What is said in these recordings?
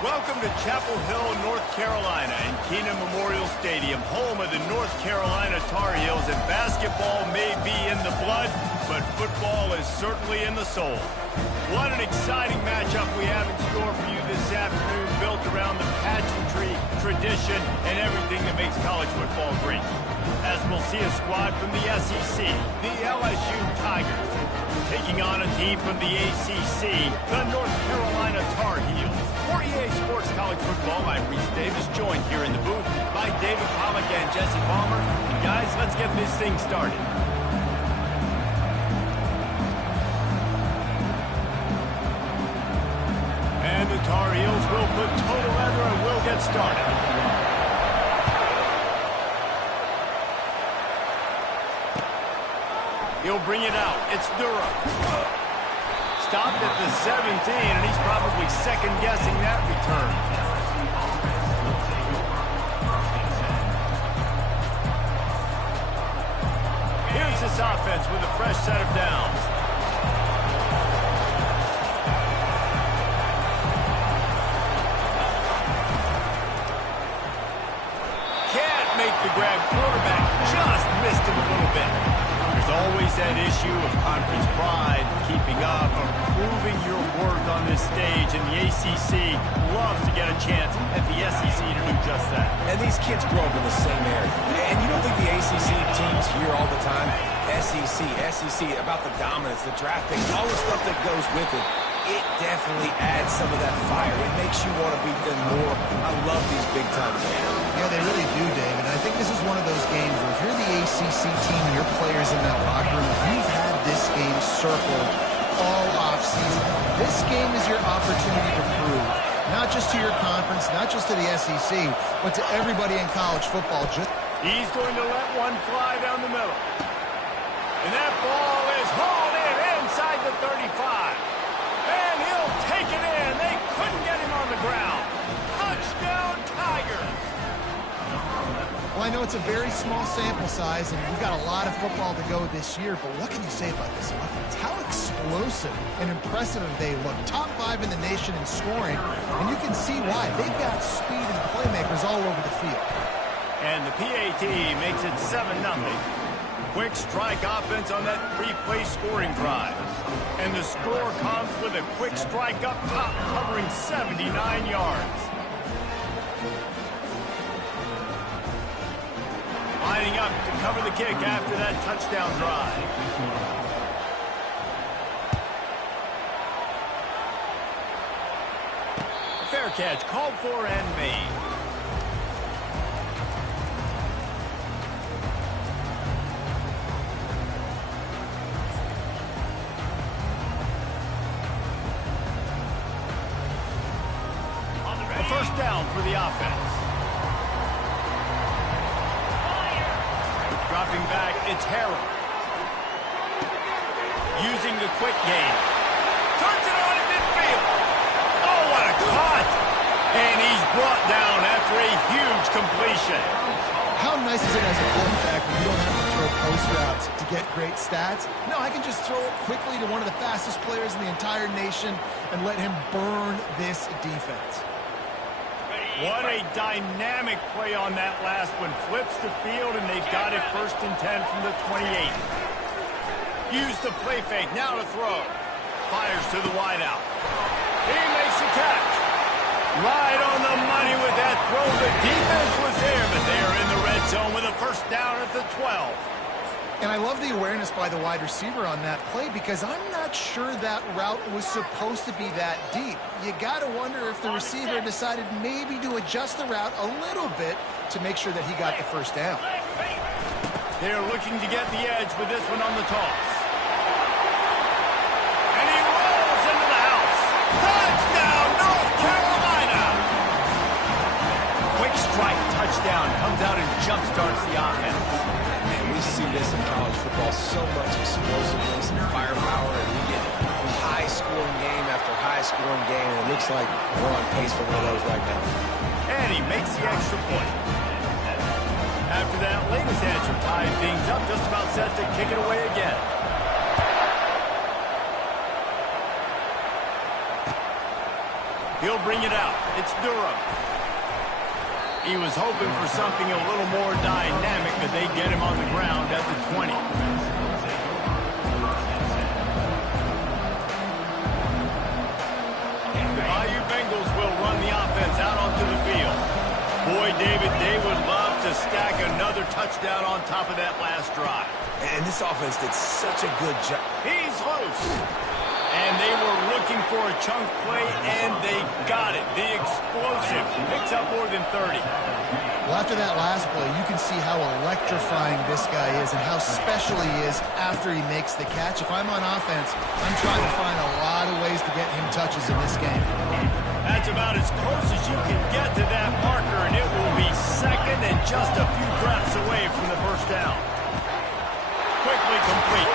Welcome to Chapel Hill, North Carolina, and Keenan Memorial Stadium, home of the North Carolina Tar Heels. And basketball may be in the blood, but football is certainly in the soul. What an exciting matchup we have in store for you this afternoon, built around the pageantry, tradition, and everything that makes college football great. As we'll see a squad from the SEC, the LSU Tigers, taking on a team from the ACC, the North Carolina Tar Heels. For EA Sports College Football, I'm Reese Davis, joined here in the booth by David Pollack and Jesse Palmer. And guys, let's get this thing started. And the Tar Heels will put total leather and we'll get started. He'll bring it out. It's Durham. Stopped at the 17, and he's probably second-guessing that return. Here's this offense with a fresh set of downs. Can't make the grab. Quarterback just missed him a little bit. There's always that issue of conference pride, keeping up, or proving your worth on this stage, and the ACC loves to get a chance at the SEC to do just that. And these kids grow up in the same area. And you don't think the ACC teams hear all the time, SEC, about the dominance, the draft picks, all the stuff that goes with it. It definitely adds some of that fire. It makes you want to beat them more. I love these big-time games. Yeah, they really do, David. I think this is one of those games where if you're the ACC team and your players in that locker room, you've had this game circled all offseason. This game is your opportunity to prove, not just to your conference, not just to the SEC, but to everybody in college football. He's going to let one fly down the middle. And that ball is hauled in inside the 35. And he'll take it in. They couldn't get him on the ground. Touchdown, Tigers. Well, I know it's a very small sample size, and we've got a lot of football to go this year, but what can you say about this offense? How explosive and impressive they look. Top 5 in the nation in scoring, and you can see why. They've got speed and playmakers all over the field. And the PAT makes it 7-0. Quick strike offense on that 3-play scoring drive. And the score comes with a quick strike up top, covering 79 yards. Lining up to cover the kick after that touchdown drive. Fair catch called for and made. First down for the offense. Dropping back, it's Harrell. Using the quick game. Turns it on in midfield. Oh, what a cut! And he's brought down after a huge completion. How nice is it as a quarterback when you don't have to throw post routes to get great stats? No, I can just throw it quickly to one of the fastest players in the entire nation and let him burn this defense. What a dynamic play on that last one. Flips the field, and they've got it 1st and 10 from the 28. Use the play fake. Now to throw. Fires to the wideout. He makes the catch. Right on the money with that throw. The defense was there, but they are in the red zone with a first down at the 12. And I love the awareness by the wide receiver on that play because I'm not sure that route was supposed to be that deep. You got to wonder if the receiver decided maybe to adjust the route a little bit to make sure that he got the first down. They're looking to get the edge with this one on the toss. And he rolls into the house. Touchdown, North Carolina! Quick strike touchdown comes out and jump-starts the offense. We see this in college football, so much explosiveness and firepower, and we get high-scoring game after high-scoring game, and it looks like we're on pace for one of those right now. And he makes the extra point. After that latest answer tied things up, just about set to kick it away again. He'll bring it out. It's Durham. He was hoping for something a little more dynamic, but they get him on the ground at the 20. The Bayou Bengals will run the offense out onto the field. Boy, David, they would love to stack another touchdown on top of that last drive. And this offense did such a good job. He's loose. And they were looking for a chunk play, and they got it. The explosive picks up more than 30. Well, after that last play, you can see how electrifying this guy is and how special he is after he makes the catch. If I'm on offense, I'm trying to find a lot of ways to get him touches in this game. That's about as close as you can get to that marker, and it will be second and just a few breaths away from the first down. Quickly complete.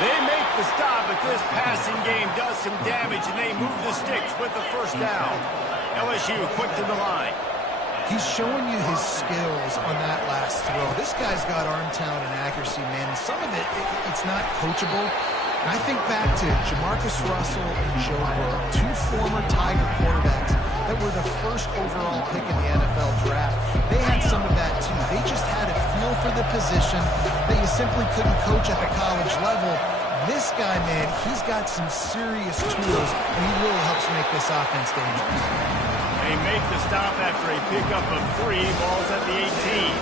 They make the stop, but this passing game does some damage, and they move the sticks with the first down. LSU quick to the line. He's showing you his skills on that last throw. This guy's got arm talent and accuracy, man, and some of it's not coachable. And I think back to Jamarcus Russell and Joe Burrow, two former Tiger quarterbacks that were the first overall pick in the NFL draft. They had some of that, too. They just had a feel for the position that you simply couldn't coach at the college level. This guy, man, he's got some serious tools, and he really helps make this offense dangerous. They make the stop after a pickup of 3 balls at the 18.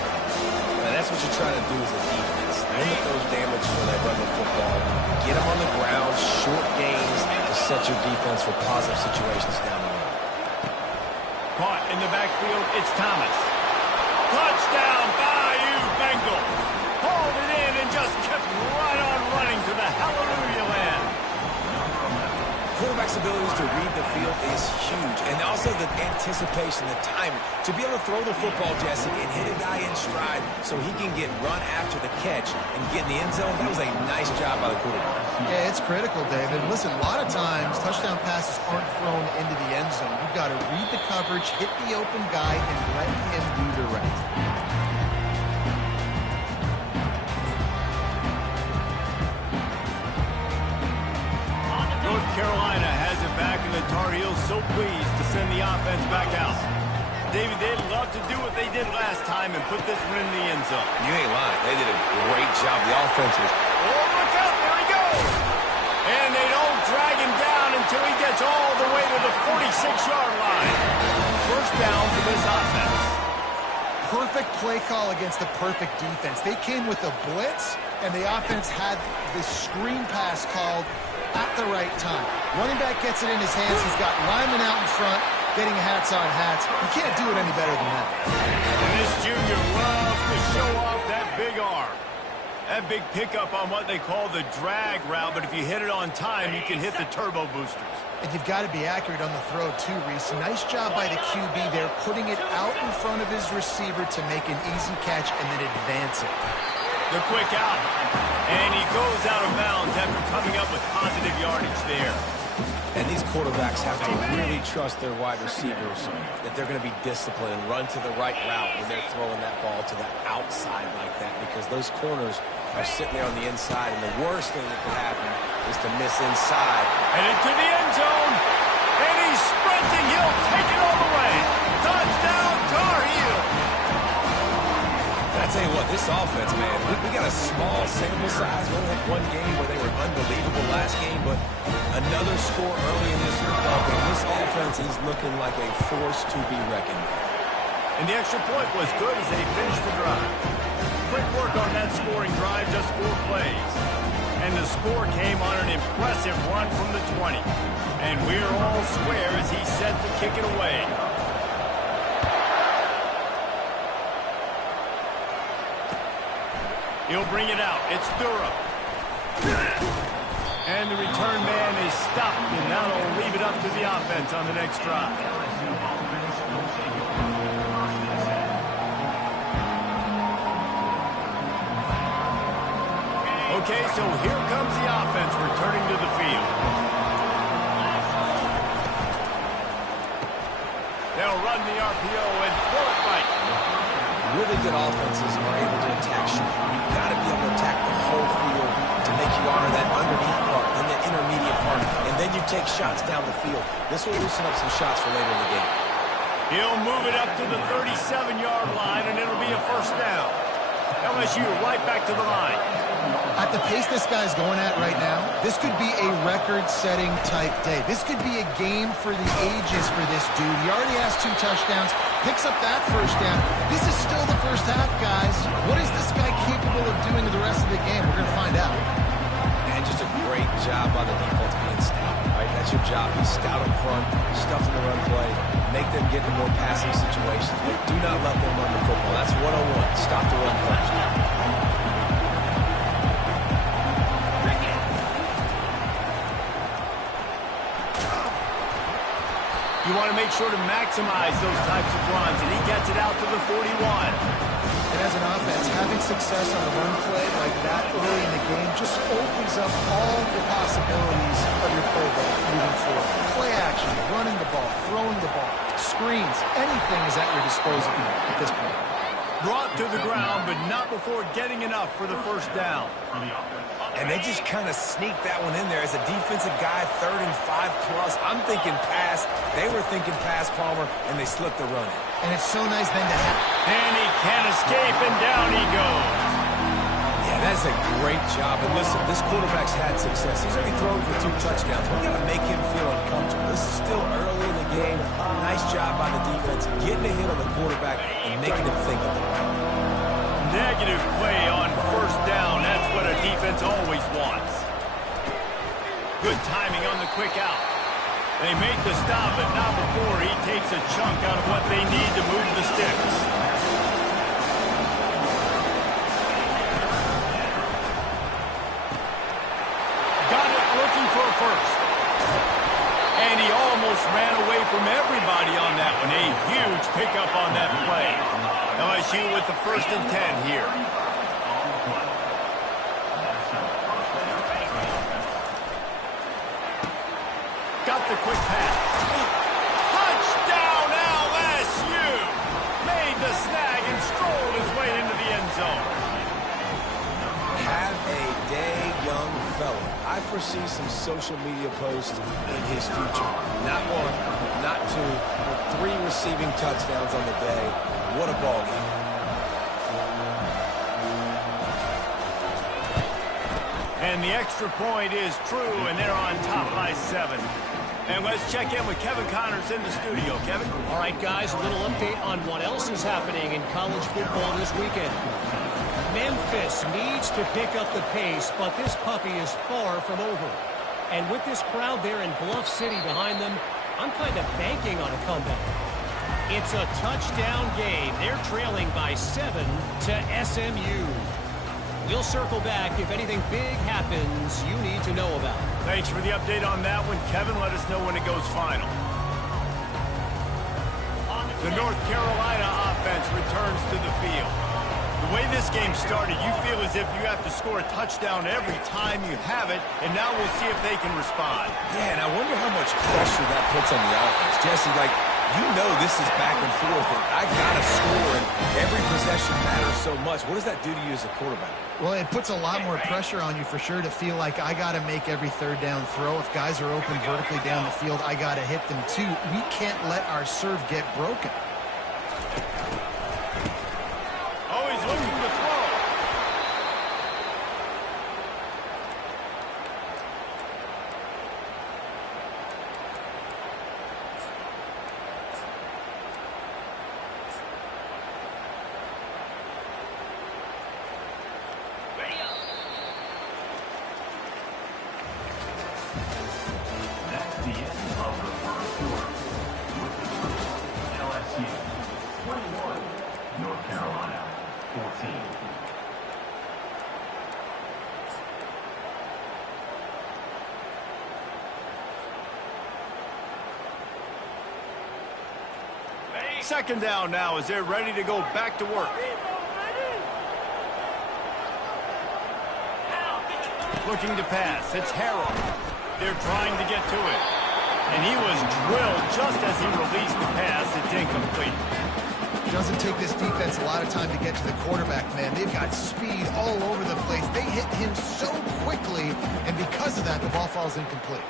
Now, that's what you're trying to do as a defense. Limit those damage when they run the football. Get them on the ground, short gains to set your defense for positive situations down the road. Caught in the backfield, it's Thomas. Touchdown, Bayou Bengals. Hauled it in and just kept right on running to the hallelujah land. Quarterback's abilities to read the field is huge, and also the anticipation, the timing. To be able to throw the football, Jesse, and hit a guy in stride so he can get run after the catch and get in the end zone, that was a nice job by the quarterback. Yeah, it's critical, David. Listen, a lot of times touchdown passes aren't thrown into the end zone. You've got to read the coverage, hit the open guy, and let him do the rest. North Carolina has it back, and the Tar Heels so pleased to send the offense back out. David, they'd love to do what they did last time and put this one in the end zone. You ain't lying. They did a great job. The offense was... Oh, look out. There he goes. And they don't drag him down until he gets all the way to the 46-yard line. First down for this offense. Perfect play call against the perfect defense. They came with a blitz, and the offense had this screen pass called at the right time. Running back gets it in his hands. He's got linemen out in front, getting hats on hats. You can't do it any better than that. And this junior loves to show off that big arm. That big pickup on what they call the drag route, but if you hit it on time, you can hit the turbo boosters. And you've got to be accurate on the throw, too, Reese. Nice job by the QB there, putting it out in front of his receiver to make an easy catch and then advance it. The quick out. And he goes out of bounds after coming up with positive yardage there. And these quarterbacks have to really trust their wide receivers that they're going to be disciplined and run to the right route when they're throwing that ball to the outside like that, because those corners are sitting there on the inside, and the worst thing that could happen is to miss inside. And into the end zone. And he's sprinting. He'll take it all the way. Touchdown, Tar Heels. I tell you what, this offense, man, we got a small sample size. We only had one game where they were unbelievable last game, but another score early in this football game. This offense is looking like a force to be reckoned with. And the extra point was good as they finished the drive. Quick work on that scoring drive, just 4 plays. And the score came on an impressive run from the 20. And we're all square as he's set to kick it away. He'll bring it out. It's Durham. And the return man is stopped, and now they'll leave it up to the offense on the next drive. Okay, so here comes the offense returning to the field. They'll run the RPO and throw it right. Really good offenses are able to attack short. You've got to be able to attack the whole field to make you honor that underneath part. And the intermediate part, and then you take shots down the field. This will loosen up some shots for later in the game. He'll move it up to the 37-yard line, and it'll be a first down. LSU right back to the line. At the pace this guy's going at right now, this could be a record-setting type day. This could be a game for the ages for this dude. He already has 2 touchdowns, picks up that first down. This is still the first half, guys. What is this guy capable of doing in the rest of the game? We're going to find out. And just a great job by the defense being stout, right? That's your job. Be stout up front, stuff in the run play, make them get in more passing situations, but do not let them run the football. That's 101. Stop the run first. You want to make sure to maximize those types of runs, and he gets it out to the 41. And as an offense, having success on a run play like that early in the game just opens up all the possibilities of your playbook moving forward. Play action, running the ball, throwing the ball, screens, anything is at your disposal at this point. Brought to the ground, but not before getting enough for the first down. And they just kind of sneaked that one in there as a defensive guy, 3rd and 5+. I'm thinking pass. They were thinking pass, Palmer, and they slipped the run. And it's so nice then to have... And he can't escape, and down he goes. Yeah, that's a great job. And listen, this quarterback's had success. He's already thrown for 2 touchdowns. We got to make him feel uncomfortable. This is still early in the game. Nice job by the defense, getting a hit on the quarterback and making him think of the right. Negative play on first down. That's what a defense always wants. Good timing on the quick out. They make the stop, but not before he takes a chunk out of what they need to move the sticks. Got it, looking for a first. And he almost ran away from everybody on that one. A huge pickup on that play. LSU with the 1st and 10 here. Got the quick pass. Touchdown LSU! Made the snag and strolled his way into the end zone. Have a day, young fella. I foresee some social media posts in his future. Not 1, not 2, but 3 receiving touchdowns on the day. What a ball game. And the extra point is true, and they're on top by 7. And let's check in with Kevin Connors in the studio. Kevin? All right, guys, a little update on what else is happening in college football this weekend. Memphis needs to pick up the pace, but this puppy is far from over. And with this crowd there in Bluff City behind them, I'm kind of banking on a comeback. It's a touchdown game. They're trailing by 7 to SMU. We'll circle back if anything big happens you need to know about. Thanks for the update on that one, Kevin. Let us know when it goes final. The North Carolina offense returns to the field. The way this game started, you feel as if you have to score a touchdown every time you have it, and now we'll see if they can respond. Yeah, and I wonder how much pressure that puts on the offense. Jesse, like, you know this is back and forth, and I got to score, and every possession matters so much. What does that do to you as a quarterback? Well, it puts a lot more pressure on you for sure to feel like I got to make every 3rd down throw. If guys are open vertically down the field, I got to hit them too. We can't let our serve get broken. Always looking to throw. That's the end of the first quarter. With the score, LSU 21, North Carolina 14. Second down now as they're ready to go back to work. Looking to pass. It's Harrell. They're trying to get to it. And he was drilled just as he released the pass. It's incomplete. It doesn't take this defense a lot of time to get to the quarterback, man. They've got speed all over the place. They hit him so quickly, and because of that, the ball falls incomplete.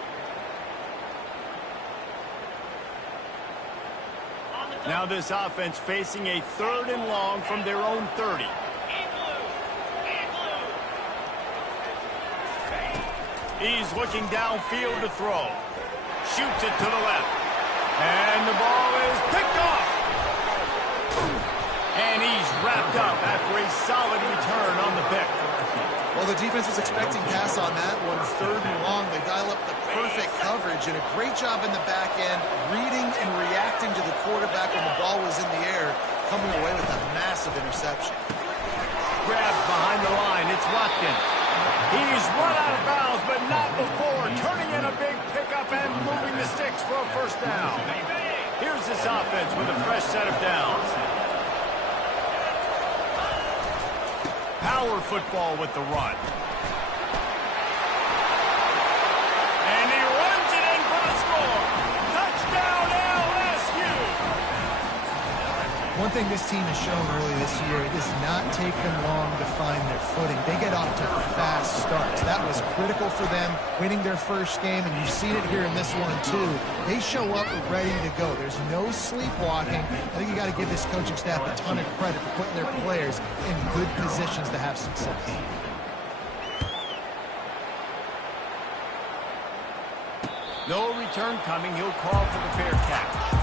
Now this offense facing a 3rd and long from their own 30. He's looking downfield to throw. Shoots it to the left. And the ball is picked off. And he's wrapped up after a solid return on the pick. Well, the defense was expecting pass on that one. 3rd and long. They dial up the perfect coverage and a great job in the back end, reading and reacting to the quarterback when the ball was in the air, coming away with a massive interception. Grabbed behind the line. It's Watkins. He's run out of bounds, but not before. Turning in a big pickup and moving the sticks for a 1st down. Here's this offense with a fresh set of downs. Power football with the run. And he runs it in for the score. Touchdown, LSU! One thing this team has shown early this year, it does not take them long to find their footing. They get off to fast starts. That was critical for them, winning their 1st game, and you've seen it here in this one too. They show up ready to go. There's no sleepwalking. I think you got to give this coaching staff a ton of credit for putting their players in good positions to have success. No return coming. He'll call for the fair catch.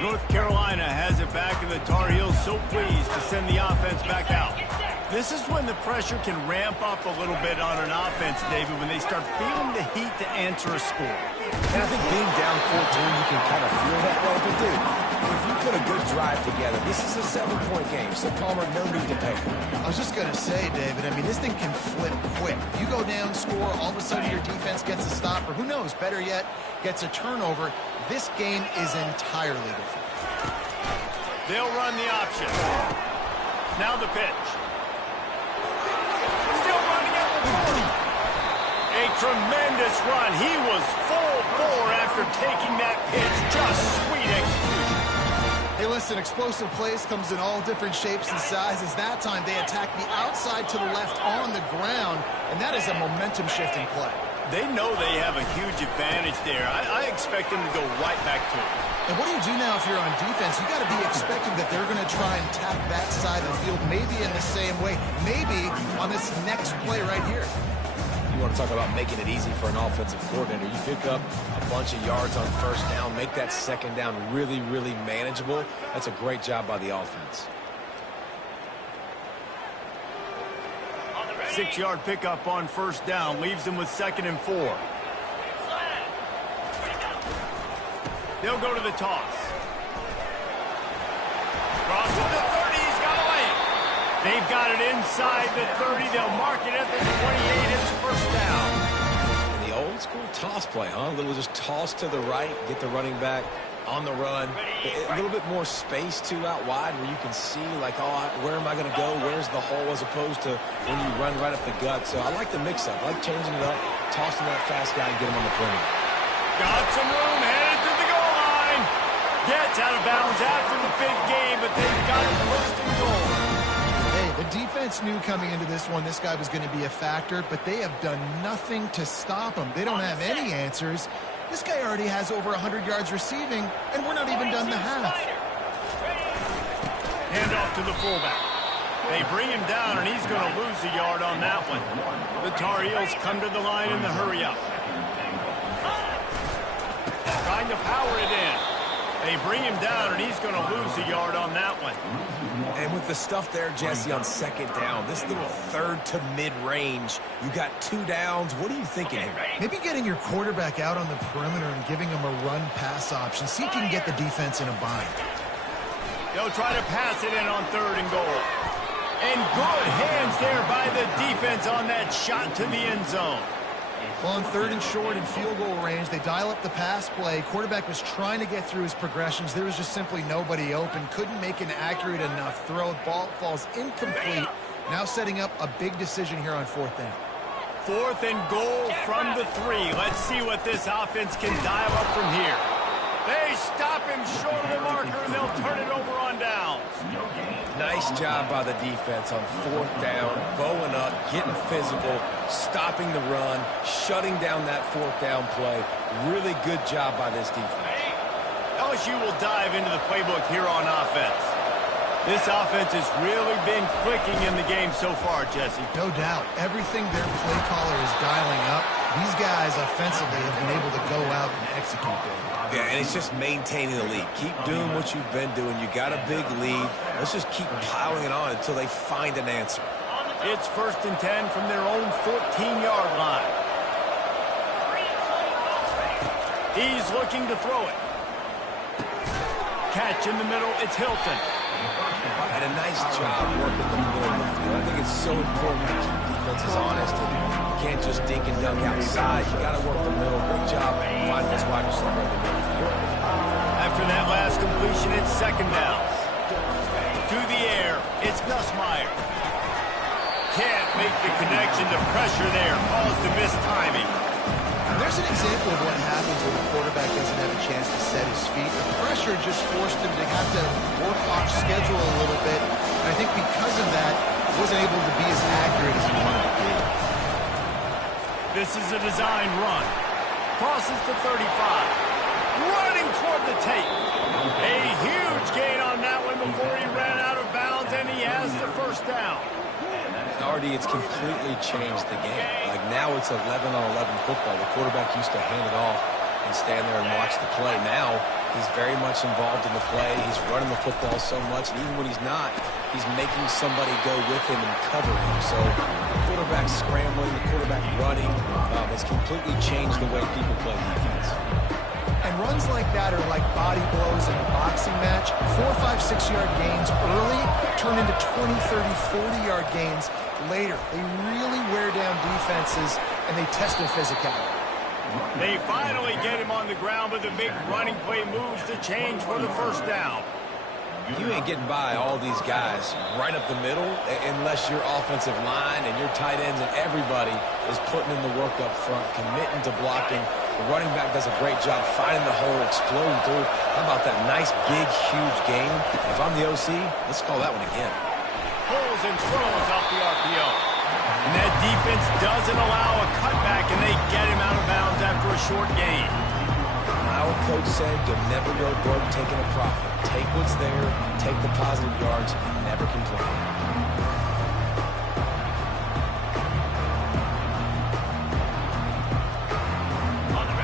North Carolina has it back, and the Tar Heels so pleased to send the offense back out. This is when the pressure can ramp up a little bit on an offense, David, when they start feeling the heat to answer a score. And I think being down 14, you can kind of feel that way. But, dude, if you put a good drive together, this is a 7-point game. So, Palmer, no need to pay. I was just going to say, David, I mean, this thing can flip quick. You go down, score, all of a sudden your defense gets a stop, or who knows, better yet, gets a turnover. This game is entirely different. They'll run the option. Now the pitch. Still running at the 40. A tremendous run. He was full bore after taking that pitch. Just sweet execution. Hey, listen, explosive plays comes in all different shapes and sizes. That time they attack the outside to the left on the ground, and that is a momentum-shifting play. They know they have a huge advantage there. I expect them to go right back to it. And what do you do now if you're on defense? You got to be expecting that they're going to try and attack that side of the field, maybe in the same way, maybe on this next play right here. You want to talk about making it easy for an offensive coordinator. You pick up a bunch of yards on 1st down, make that 2nd down really, really manageable. That's a great job by the offense. 6-yard pickup on 1st down leaves them with 2nd and 4. They'll go to the toss. Crosses the 30. He's got a lane. They've got it inside the 30. They'll mark it at the 28. It's 1st down. And the old school toss play, huh? A little just toss to the right, get the running back on the run. A little bit more space, too, out wide where you can see, like, oh, where am I going to go? Where's the hole, as opposed to when you run right up the gut. So I like the mix-up. I like changing it up, tossing that fast guy and get him on the perimeter. Got some room, headed to the goal line. Gets out of bounds after the big game, but they've got it 1st and goal. Hey, the defense knew coming into this one this guy was going to be a factor, but they have done nothing to stop him. They don't have any answers. This guy already has over 100 yards receiving, and we're not even done the half. Hand off to the fullback. They bring him down, and he's going to lose a yard on that one. The Tar Heels come to the line in the hurry-up. Trying to power it in. They bring him down, and he's going to lose a yard on that one. And with the stuff there, Jesse, on 2nd down, this little 3rd to mid-range, you got 2 downs. What are you thinking here? Maybe getting your quarterback out on the perimeter and giving him a run-pass option. See if you can get the defense in a bind. They'll try to pass it in on 3rd and goal. And good hands there by the defense on that shot to the end zone. Well, on 3rd and short and field goal range, they dial up the pass play. Quarterback was trying to get through his progressions. There was just simply nobody open. Couldn't make an accurate enough throw. Ball falls incomplete. Now setting up a big decision here on 4th down. 4th and goal from the 3. Let's see what this offense can dial up from here. They stop him short of the marker, and they'll turn it over on downs. Nice job by the defense on 4th down, bowing up, getting physical, stopping the run, shutting down that 4th down play. Really good job by this defense. LSU will dive into the playbook here on offense. This offense has really been clicking in the game so far, Jesse. No doubt. Everything their play caller is dialing up, these guys offensively have been able to go out and execute there. Yeah, and it's just maintaining the lead. Keep doing what you've been doing. You got a big lead. Let's just keep piling it on until they find an answer. It's 1st and 10 from their own 14-yard line. He's looking to throw it. Catch in the middle, it's Hilton. And a nice job working the middle of the field. I think it's so important to keep defenses honest. And you can't just dink and dunk outside. You got to work the middle. Great job finding this wide receiver in the middle of the field. After that last completion, it's 2nd down. Through the air, it's Gus Meyer. Can't make the connection. The pressure there caused the missed timing. There's an example of what happens when the quarterback doesn't have a chance to set his feet. The pressure just forced him to have to work off schedule a little bit. And I think because of that, he wasn't able to be as accurate as he wanted to be. This is a designed run. Crosses the 35. Running toward the tape. A huge gain on that one before he ran out of bounds, and he has the 1st down. Already, it's completely changed the game. Like now it's 11-on-11 football. The quarterback used to hand it off and stand there and watch the play. Now he's very much involved in the play. He's running the football so much, and even when he's not, he's making somebody go with him and cover him. So the quarterback scrambling, the quarterback running, has completely changed the way people play defense. And runs like that are like body blows in a boxing match. 4, 5, 6-yard gains early turn into 20, 30, 40-yard gains later. They really wear down defenses, and they test their physicality. They finally get him on the ground, but the big running play moves the change for the 1st down. You ain't getting by all these guys right up the middle unless your offensive line and your tight ends and everybody is putting in the work up front, committing to blocking. The running back does a great job finding the hole, exploding through. How about that nice, big, huge game? If I'm the OC, let's call that one again. Pulls and throws off the RPO. And that defense doesn't allow a cutback, and they get him out of bounds after a short gain. Our coach said you'll never go broke taking a profit. Take what's there, take the positive yards, and never complain.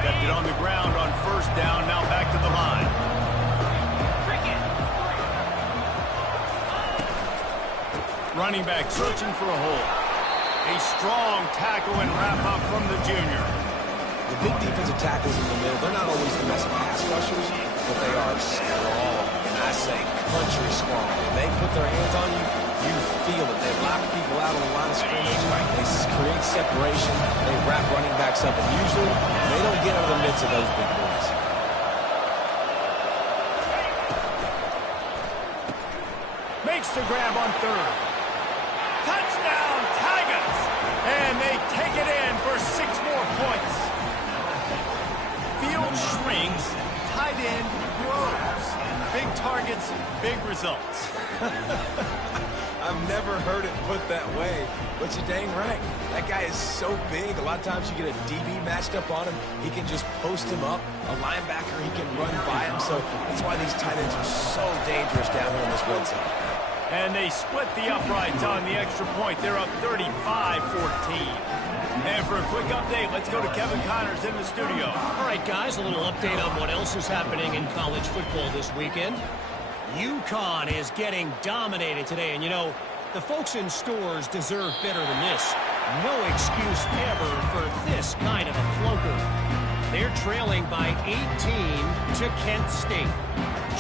Kept it on the ground on 1st down, now back to the line. Running back searching for a hole. A strong tackle and wrap-up from the junior. The big defensive tackles in the middle, they're not always the best pass rushers, but they are strong. And I say country strong. When they put their hands on you, you feel it. They lock people out on the line of scrimmage. They create separation. They wrap running backs up. And usually, they don't get out of the midst of those big boys. Makes the grab on 3rd. Touchdown, Tigers! And they take it in for 6 more points. Field shrinks, tight end grows. Big targets, big results. I've never heard it put that way, but you're dang right. That guy is so big. A lot of times you get a DB matched up on him. He can just post him up. A linebacker, he can run by him. So that's why these tight ends are so dangerous down here in this red zone. And they split the uprights on the extra point. They're up 35-14. And for a quick update, let's go to Kevin Connors in the studio. All right, guys, a little update on what else is happening in college football this weekend. UConn is getting dominated today, and you know, the folks in stores deserve better than this. No excuse ever for this kind of a clunker. They're trailing by 18 to Kent State.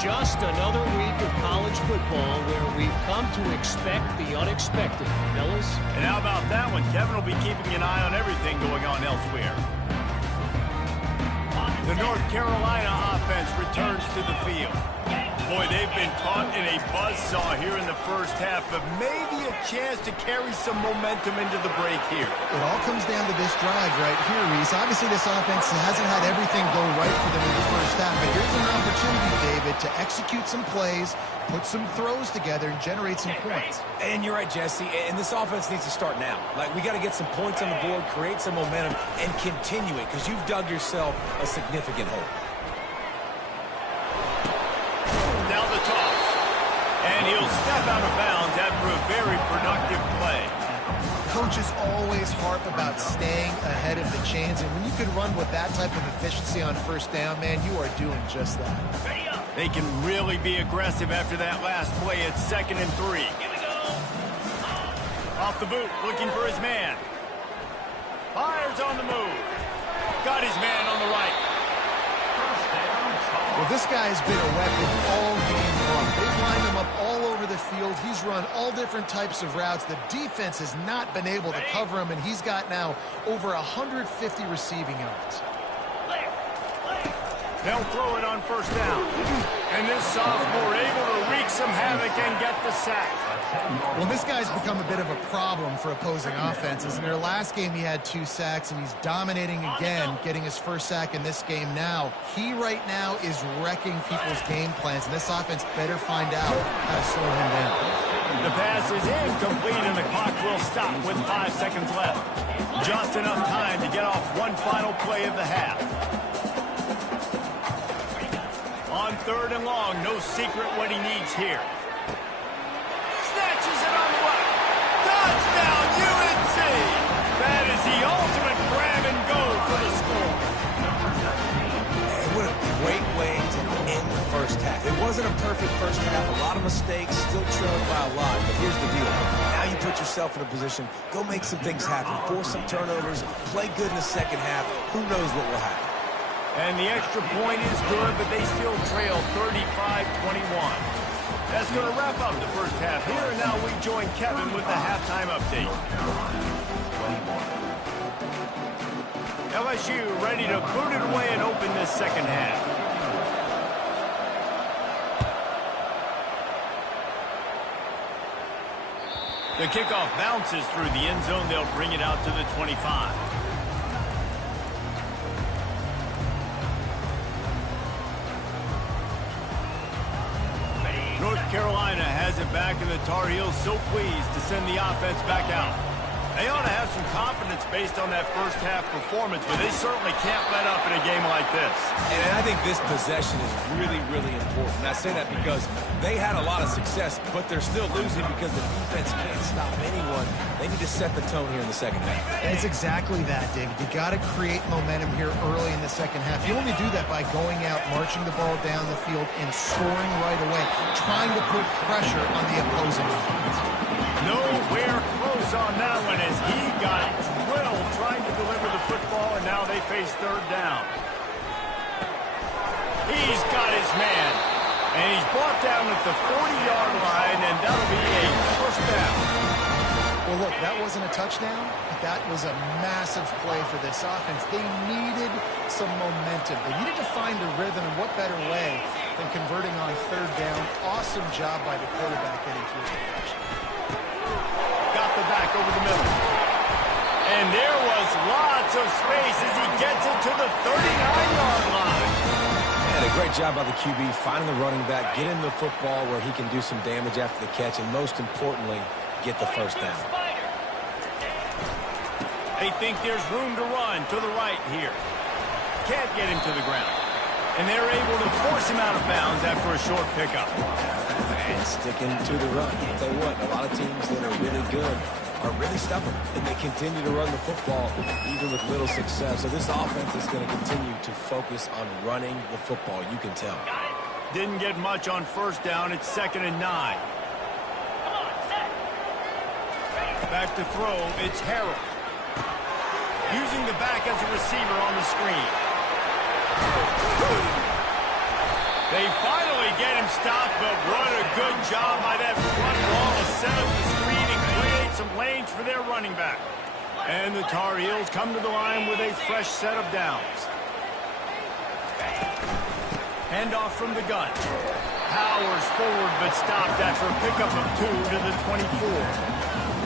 Just another week of college football where we've come to expect the unexpected, fellas. And how about that one? Kevin will be keeping an eye on everything going on elsewhere. The North Carolina offense returns to the field. Boy, they've been caught in a buzzsaw here in the first half, but maybe a chance to carry some momentum into the break here. It all comes down to this drive right here, Reese. Obviously, this offense hasn't had everything go right for them in the first half, but here's an opportunity, David, to execute some plays, put some throws together, and generate some points. And you're right, Jesse, and this offense needs to start now. Like, we got to get some points on the board, create some momentum, and continue it, because you've dug yourself a significant hole. Now the toss. And he'll step out of bounds after a very productive play. Coaches always harp about staying ahead of the chains, and when you can run with that type of efficiency on first down, man, you are doing just that. They can really be aggressive after that last play. It's 2nd and 3. Here we go. Off the boot, looking for his man. Fires on the move. Got his man on the right. Well, this guy's been a weapon all game long. They've lined him up all over the field. He's run all different types of routes. The defense has not been able to cover him, and he's got now over 150 receiving yards. They'll throw it on first down. And this sophomore able to wreak some havoc and get the sack. Well, this guy's become a bit of a problem for opposing offenses. In their last game, he had 2 sacks, and he's dominating again, getting his first sack in this game now. He right now is wrecking people's game plans, and this offense better find out how to slow him down. The pass is incomplete, and the clock will stop with 5 seconds left. Just enough time to get off one final play of the half. On 3rd and long, no secret what he needs here. Snatches it on the right. Touchdown, UNC! That is the ultimate grab and go for the score. And what a great way to end the first half. It wasn't a perfect first half. A lot of mistakes, still trailing by a lot. But here's the deal. Now you put yourself in a position, go make some things happen, force some turnovers, play good in the second half. Who knows what will happen? And the extra point is good, but they still trail 35-21. That's going to wrap up the first half here, and now we join Kevin with the halftime update. LSU ready to boot it away and open this second half. The kickoff bounces through the end zone. They'll bring it out to the 25. North Carolina has it back, and the Tar Heels so pleased to send the offense back out. They ought to have some confidence based on that first half performance, but they certainly can't let up in a game like this. And I think this possession is really, really important. And I say that because they had a lot of success, but they're still losing because the defense can't stop anyone. They need to set the tone here in the second half. And it's exactly that, David. You got to create momentum here early in the second half. You only do that by going out, marching the ball down the field, and scoring right away, trying to put pressure on the opposing offense. Nowhere close on that one as he got drilled trying to deliver the football, and now they face 3rd down. He's got his man, and he's brought down at the 40-yard line, and that'll be a first down. Well, look, that wasn't a touchdown. That was a massive play for this offense. They needed some momentum. They needed to find a rhythm, and what better way than converting on 3rd down. Awesome job by the quarterback getting through the action. Got the back over the middle. And there was lots of space as he gets it to the 39-yard line. And a great job by the QB finding the running back, getting the football where he can do some damage after the catch, and most importantly, get the first down. They think there's room to run to the right here. Can't get him to the ground. And they're able to force him out of bounds after a short pickup. And sticking to the run. I'll tell you what, a lot of teams that are really good are really stubborn, and they continue to run the football even with little success. So this offense is going to continue to focus on running the football, you can tell. Didn't get much on first down. It's 2nd and 9. Back to throw, it's Harold. Using the back as a receiver on the screen. They finally get him stopped, but what a good job by that front wall to set up the screen and create some lanes for their running back. And the Tar Heels come to the line with a fresh set of downs. Handoff from the gun. powers forward, but stopped after a pickup of 2 to the 24.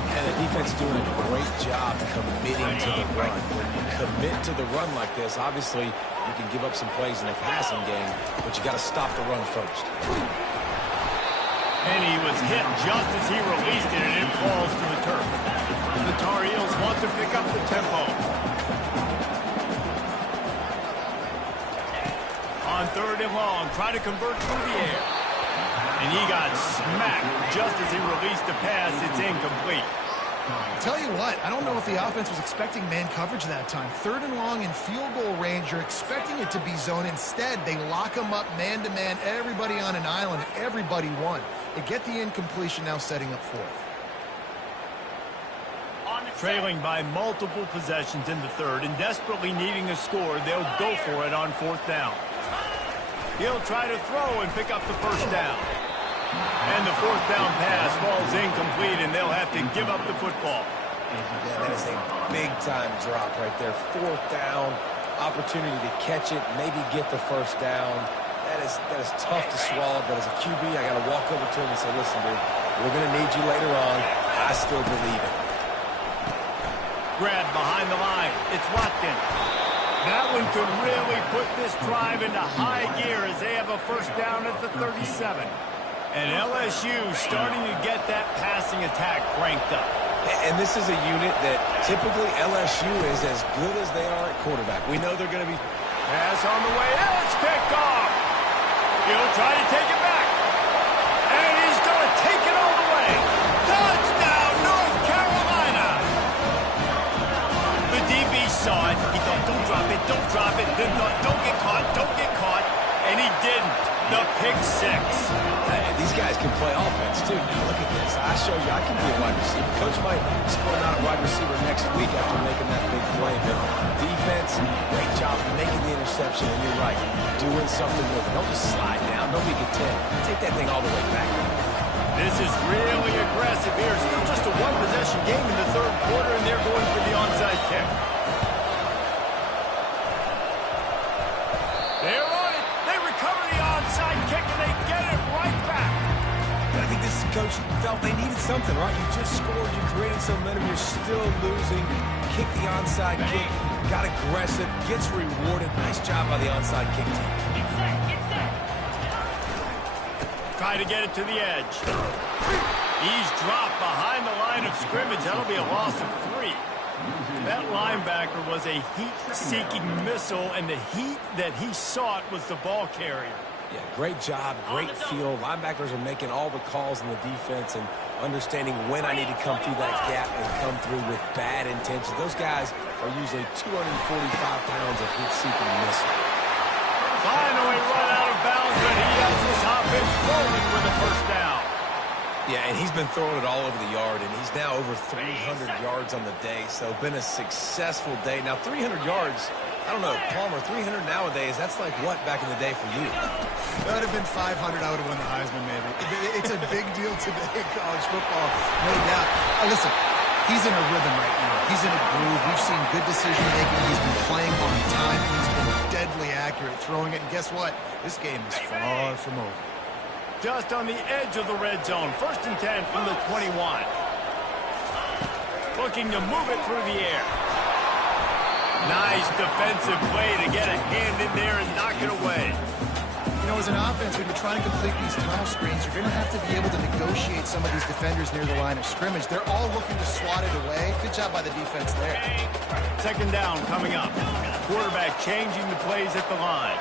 And the defense doing a great job committing to the run. When you commit to the run like this, obviously you can give up some plays in the passing game, but you got to stop the run first. And he was hit just as he released it, and it falls to the turf. The Tar Heels want to pick up the tempo. On 3rd and long, try to convert through the air. And he got smacked just as he released the pass. It's incomplete. Tell you what, I don't know if the offense was expecting man coverage that time. 3rd and long in field goal range, you're expecting it to be zone. Instead, they lock them up man-to-man, everybody on an island, everybody won. They get the incompletion, now setting up 4th. Trailing by multiple possessions in the 3rd and desperately needing a score, they'll go for it on 4th down. He'll try to throw and pick up the 1st down. And the 4th down pass falls incomplete, and they'll have to give up the football. Yeah, that is a big-time drop right there. 4th down, opportunity to catch it, maybe get the 1st down. That is tough to swallow, but as a QB, I got to walk over to him and say, listen, dude, we're going to need you later on. I still believe it. Grab behind the line. It's Watkins. That one could really put this drive into high gear as they have a 1st down at the 37. And LSU starting to get that passing attack cranked up. And this is a unit that typically LSU is as good as they are at quarterback. We know they're going to be... Pass on the way. It's picked off. He'll try to take it back. And he's going to take it all the way. Touchdown, North Carolina. The DB saw it. He thought, don't drop it. Then thought, don't get caught. And he didn't. The pick 6. These guys can play offense, too. Now, look at this. I showed you I can be a wide receiver. Coach might split out a wide receiver next week after making that big play. But defense, great job making the interception. And you're right, doing something with it. Don't just slide down. Don't be content. Take that thing all the way back. This is really aggressive here. Still just a 1-possession game in the 3rd quarter, and they're going for the onside kick. They're on it. They recover the onside kick, and they get it right back. I think this coach felt they needed something, right? You just scored. You created some momentum. You're still losing. Kick the onside kick. Got aggressive. Gets rewarded. Nice job by the onside kick team. Try to get it to the edge. He's dropped behind the line of scrimmage. That'll be a loss of 3. That linebacker was a heat-seeking missile, and the heat that he sought was the ball carrier. Yeah, great job, great feel. Linebackers are making all the calls in the defense and understanding when I need to come through that gap and come through with bad intentions. Those guys are usually 245 pounds of heat-seeking missile. Finally run out of bounds, but he has this offense rolling with a 1st down. Yeah, and he's been throwing it all over the yard, and he's now over 300 yards on the day, so been a successful day. Now, 300 yards, I don't know, Palmer, 300 nowadays, that's like what back in the day for you? That would have been 500, I would have won the Heisman, maybe. It's a big deal today in college football, no doubt. Listen, he's in a rhythm right now. He's in a groove. We've seen good decision-making. He's been playing on time, and he's been deadly accurate throwing it. And guess what? This game is far from over. Just on the edge of the red zone. 1st and 10 from the 21. Looking to move it through the air. Nice defensive play to get a hand in there and knock it away. You know, as an offense, when you're trying to complete these tunnel screens, you're going to have to be able to negotiate some of these defenders near the line of scrimmage. They're all looking to swat it away. Good job by the defense there. 2nd down coming up. Quarterback changing the plays at the line.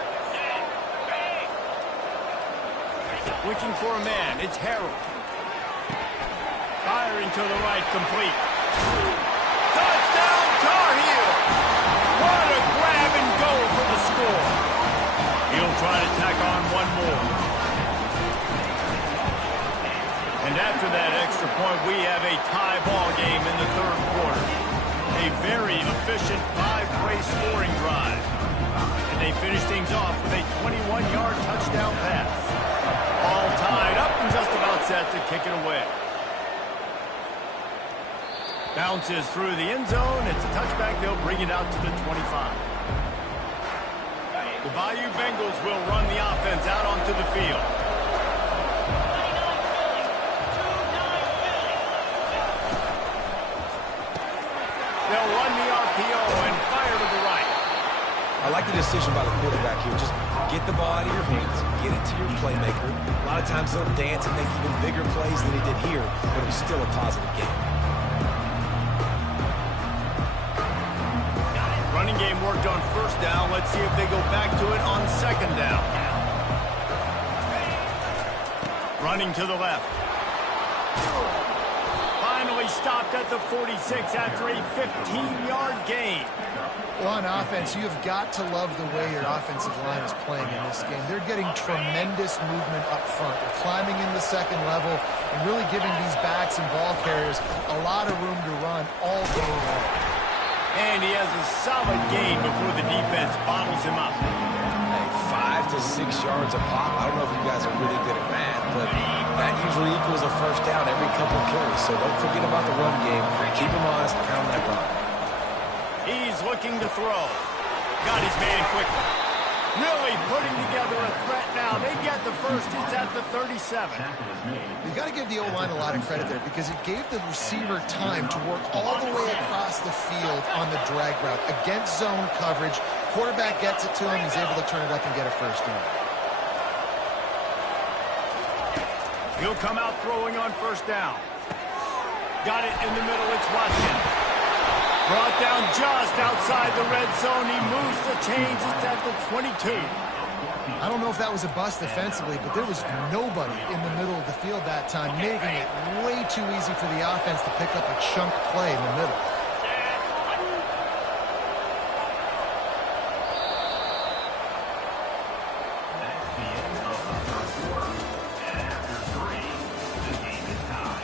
Looking for a man. It's Harold. Firing to the right, complete. Touchdown, Tar Heels! What a grab and go for the score. He'll try to tack on one more. And after that extra point, we have a tie ball game in the 3rd quarter. A very efficient 5-play scoring drive. And they finish things off with a 21-yard touchdown pass. All tied up and just about set to kick it away. Bounces through the end zone. It's a touchback. They'll bring it out to the 25. The Bayou Bengals will run the offense out onto the field. They'll run the RPO and fire to the right. I like the decision by the quarterback here. Just get the ball out of your hands, get it to your playmaker. A lot of times they'll dance and make even bigger plays than he did here, but it was still a positive game. Running game worked on first down. Let's see if they go back to it on second down. Running to the left. Finally stopped at the 46 after a 15-yard gain. Well, on offense, you've got to love the way your offensive line is playing in this game. They're getting tremendous movement up front. They're climbing in the second level and really giving these backs and ball carriers a lot of room to run all game long. And he has a solid gain before the defense bottles him up. Hey, 5 to 6 yards a pop. I don't know if you guys are really good at math, but that usually equals a first down every couple of carries. So don't forget about the run game. Keep him honest and count that run. He's looking to throw. Got his man quickly. Really putting together a threat now. They get the first. It's at the 37. You've got to give the O-line a lot of credit there because it gave the receiver time to work all the way across the field on the drag route against zone coverage. Quarterback gets it to him. He's able to turn it up and get a first down. He'll come out throwing on first down. Got it in the middle. It's Watson. Brought down just outside the red zone. He moves the chains. It's at the 22. I don't know if that was a bust defensively, but there was nobody in the middle of the field that time, making it way too easy for the offense to pick up a chunk play in the middle. That's the end of the first quarter. And after 3, the game is tied.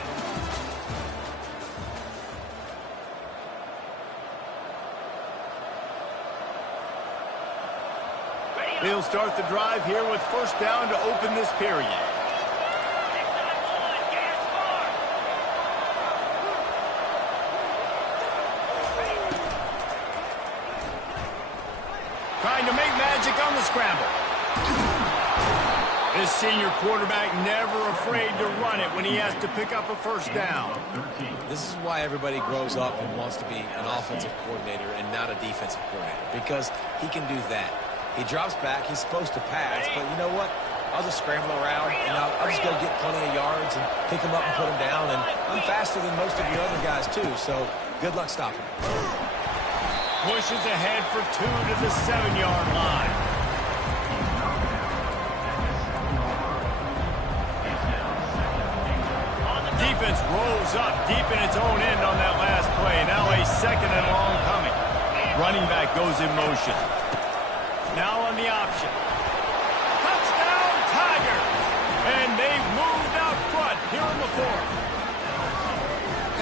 He'll start the drive here with first down to open this period. Trying to make magic on the scramble. This senior quarterback never afraid to run it when he has to pick up a first down. This is why everybody grows up and wants to be an offensive coordinator and not a defensive coordinator, because he can do that. He drops back. He's supposed to pass, but you know what? I'll just scramble around, and I'll just go get plenty of yards and pick him up and put him down. And I'm faster than most of your other guys, too, so good luck stopping him. Pushes ahead for 2 to the 7-yard line. Defense rolls up deep in its own end on that last play. Now a second and long coming. Running back goes in motion. Now on the option. Touchdown, Tigers! And they've moved out front here in the fourth.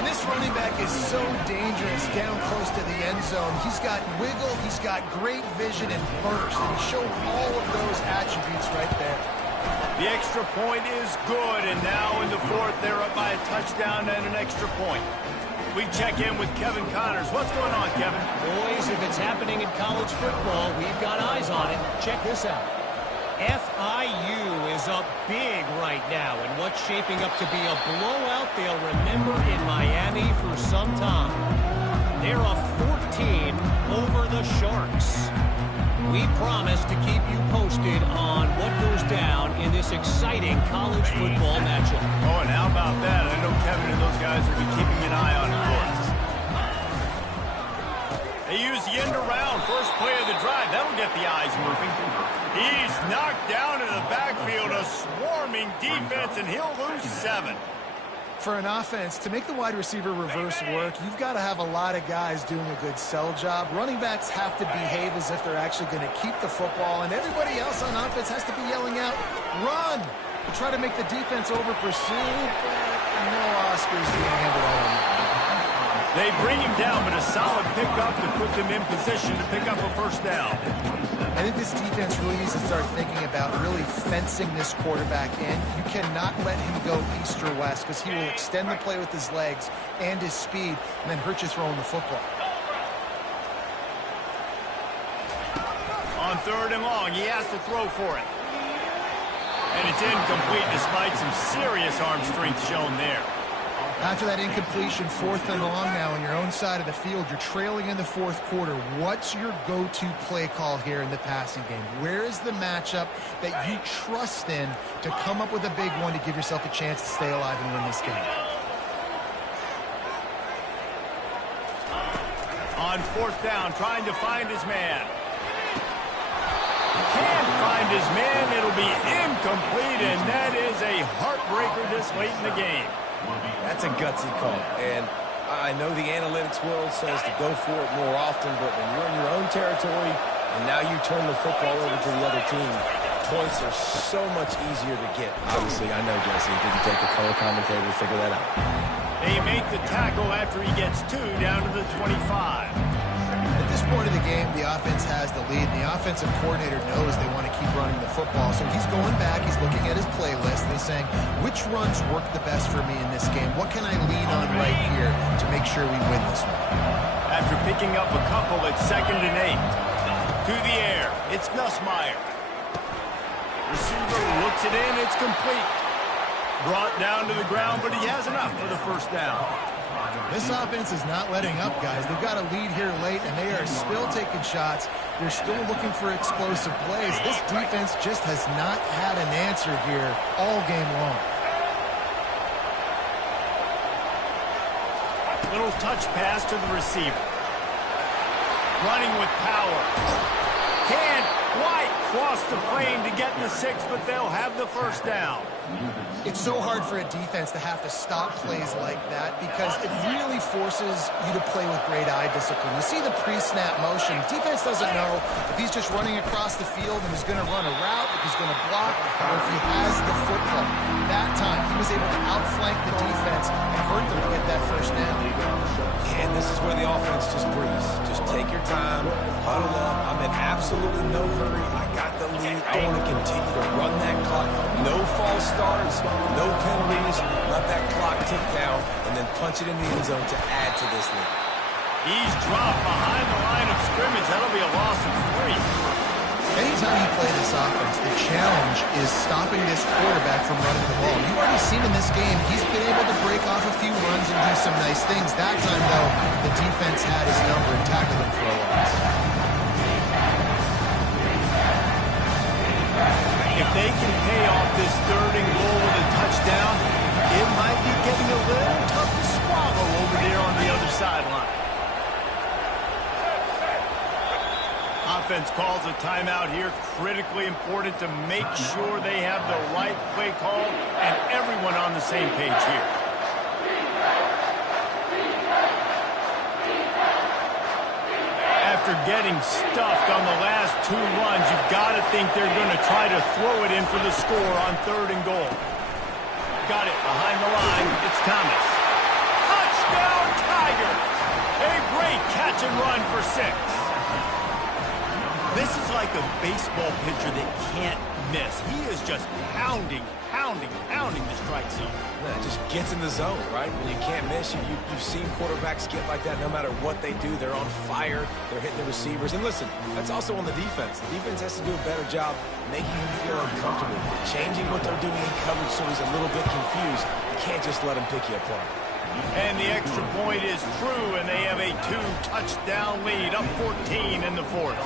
And this running back is so dangerous down close to the end zone. He's got wiggle, he's got great vision and burst, and he showed all of those attributes right there. The extra point is good, and now in the fourth, they're up by a touchdown and an extra point. We check in with Kevin Connors. What's going on, Kevin? Boys, if it's happening in college football, we've got eyes on it. Check this out. FIU is up big right now in what's shaping up to be a blowout they'll remember in Miami for some time. They're up 14 over the Sharks. We promise to keep you posted on what goes down in this exciting college football matchup. Oh, and how about that? I know Kevin and those guys will be keeping an eye on it for us. They use the end around. First play of the drive. That'll get the eyes moving. He's knocked down in the backfield. A swarming defense, and he'll lose 7. For an offense, to make the wide receiver reverse work, you've got to have a lot of guys doing a good sell job. Running backs have to behave as if they're actually going to keep the football, and everybody else on offense has to be yelling out, run, to try to make the defense over pursue, but no Oscars being handed out. They bring him down, but a solid pickup to put them in position to pick up a first down. I think this defense really needs to start thinking about really fencing this quarterback in. You cannot let him go east or west because he will extend the play with his legs and his speed and then hurt you throwing the football. On 3rd and long, he has to throw for it. And it's incomplete despite some serious arm strength shown there. After that incompletion, 4th and long now on your own side of the field, you're trailing in the 4th quarter. What's your go-to play call here in the passing game? Where is the matchup that you trust in to come up with a big one to give yourself a chance to stay alive and win this game? On 4th down, trying to find his man. Can't find his man. It'll be incomplete, and that is a heartbreaker this late in the game. That's a gutsy call, and I know the analytics world says to go for it more often, but when you're in your own territory and now you turn the football over to the other team, points are so much easier to get. Obviously, I know, Jesse, it didn't take a color commentator to figure that out. They make the tackle after he gets 2 down to the 25. At this point of the game, the offense has the lead, and the offensive coordinator knows they want to keep running the football. So he's going back, he's looking at his playlist, and he's saying, which runs work the best for me in this game? What can I lean on right here to make sure we win this one? After picking up a couple at 2nd and 8. To the air, it's Nussmeier. Receiver looks it in, it's complete. Brought down to the ground, but he has enough for the 1st down. This offense is not letting up, guys. They've got a lead here late, and they are still taking shots. They're still looking for explosive plays. This defense just has not had an answer here all game long. Little touch pass to the receiver. Running with power. Can't quite cross the plane to get in the 6, but they'll have the 1st down. It's so hard for a defense to have to stop plays like that because it really forces you to play with great eye discipline. You see the pre-snap motion. Defense doesn't know if he's just running across the field and he's going to run a route, if he's going to block, or if he has the football. That time, he was able to outflank the defense and hurt them to get that 1st down. And this is where the offense just breathes. Just take your time, huddle up. I'm in absolutely no hurry. I got the lead. I want to continue to run that clock. No false starts, no penalties. Let that clock tick down, and then punch it in the end zone to add to this lead. He's dropped behind the line of scrimmage. That'll be a loss of 3. Anytime you play this offense, the challenge is stopping this quarterback from running the ball. You've already seen in this game, he's been able to break off a few runs and do some nice things. That time, though, the defense had his number and tackled him for a loss. If they can pay off this 3rd and goal with a touchdown, it might be getting a little tough to swallow over there on the other sideline. Offense calls a timeout here. Critically important to make sure they have the right play call and everyone on the same page here. After getting stuffed on the last 2 runs, you've got to think they're going to try to throw it in for the score on 3rd and goal. Got it behind the line. It's Thomas. Touchdown, Tigers! A great catch and run for 6. This is like a baseball pitcher that can't miss. He is just pounding the strike zone. Yeah, it just gets in the zone, right? When you can't miss, you've seen quarterbacks get like that no matter what they do. They're on fire. They're hitting the receivers. And listen, that's also on the defense. The defense has to do a better job making him feel uncomfortable, changing what they're doing in coverage so he's a little bit confused. You can't just let him pick you apart. And the extra point is true, and they have a 2-touchdown lead, up 14 in the 4th.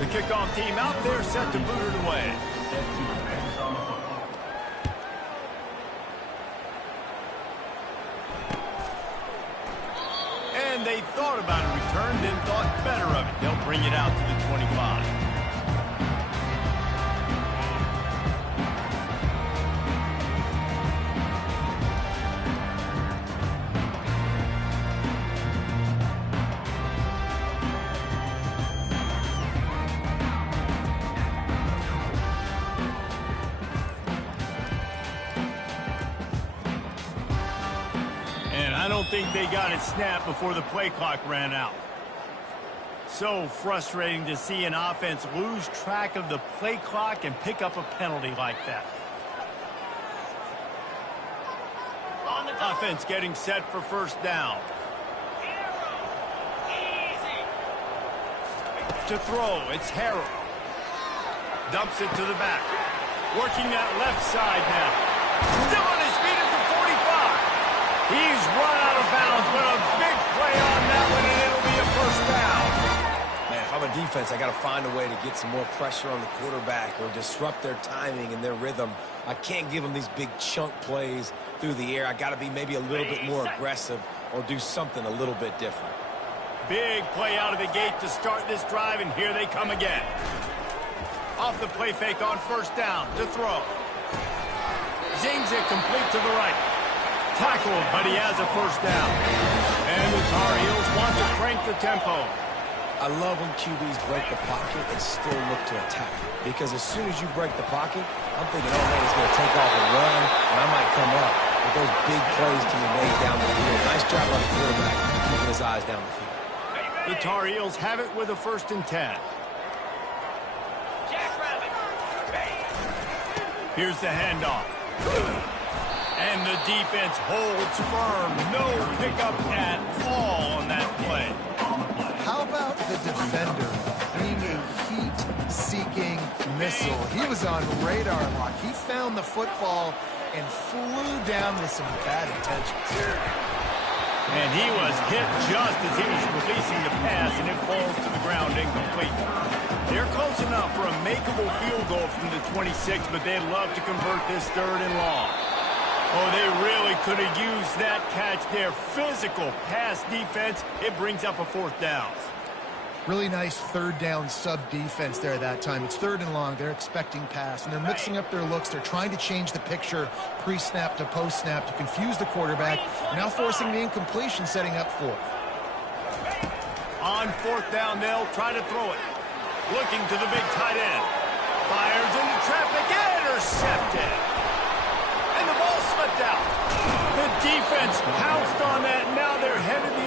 The kickoff team out there set to boot it away. And they thought about a return, then thought better of it. They'll bring it out to the 25. I don't think they got it snapped before the play clock ran out. So frustrating to see an offense lose track of the play clock and pick up a penalty like that. offense getting set for first down. To throw, it's Harrell. Dumps it to the back. Working that left side now. Still on his feet at the 45. He's run out of bounds, but a big play on that one, and it'll be a first down. Man, if I'm a defense, I got to find a way to get some more pressure on the quarterback or disrupt their timing and their rhythm. I can't give them these big chunk plays through the air. I got to be maybe a little bit more aggressive or do something a little bit different. Big play out of the gate to start this drive, and here they come again. Off the play fake on first down to throw. Zings it complete to the right. Tackled, but he has a first down. And the Tar Heels want to crank the tempo. I love when QBs break the pocket and still look to attack. Because as soon as you break the pocket, I'm thinking, oh, man, he's going to take off and run, and I might come up. But those big plays can be made down the field. Nice job on the quarterback, keeping his eyes down the field. The Tar Heels have it with a 1st and 10. Here's the handoff. And the defense holds firm. No pickup at all on that play. How about the defender being a heat-seeking missile? He was on radar lock. He found the football and flew down with some bad intentions. And he was hit just as he was releasing the pass, and it falls to the ground incomplete. They're close enough for a makeable field goal from the 26, but they'd love to convert this 3rd and long. Oh, they really could have used that catch there. Physical pass defense. It brings up a 4th down. Really nice 3rd down sub-defense there that time. It's 3rd and long. They're expecting pass, and they're mixing up their looks. They're trying to change the picture pre-snap to post-snap to confuse the quarterback. Now forcing the incompletion, setting up 4th. On 4th down, they'll try to throw it. Looking to the big tight end. Fires into traffic, intercepted. And the ball slipped out. The defense pounced on that. Now they're headed the